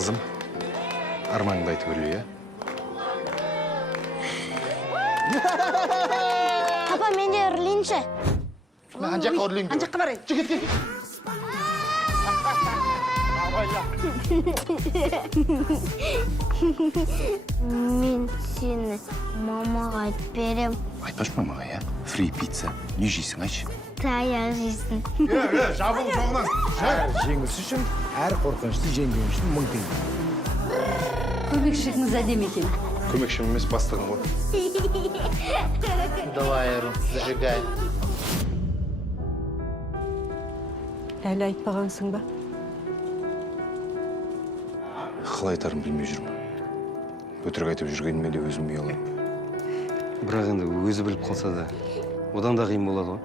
Қызым, арманыңды айтып өрле, я? Папа, мен де үрлейінші. Ана жаққа өрлейін. Ана жаққа барайын. Кет. Мен сені мамаға айтып берем. Айтпаш мамаға, я? Фри пицца. Не жейсің, айтшы? Таяқ жейсің. Жабыл жоғынан. Әр жеңіс үшін, әр қорқынышты жеңген үшін 1000 теңге. Көмекшіңіз әдемі екен. Көмекшім емес, бастығым ғой. Давай, Ару, зажигай. Әлі айтпағансың ба? Қалай айтарым білмей жүрмін. Өтірік айтып жүргеніме де өзім ұяламын. Бірақ енді өзі біліп қалса да, одан да қиын болады ғой.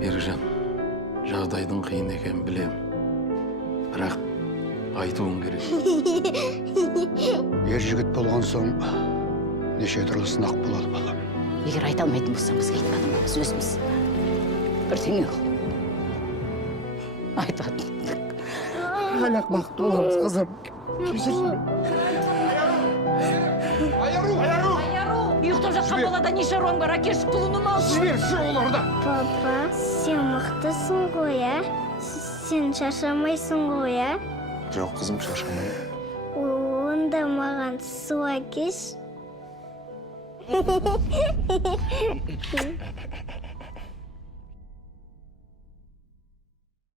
Берікжан, жағдайдың қиын екенін білем. Бірақ айтуың керек. Ер жігіт болған соң, неше түрлі сынақ болады балам. Егер айта алмайтын болсаң, бізге айтпадыңыз өзіміз. Бірдеңе қыл. Айтатын. Әлек бақытты боламыз, қызым. Ұйықтап жатқан балада не шаруаң бар, әкеш құлыным алсын. Папа, сен мықтысың ғой, ә? Сен шаршамайсың ғой, ә? Жоқ, қызым, шаршамай. Онда маған су әкеш.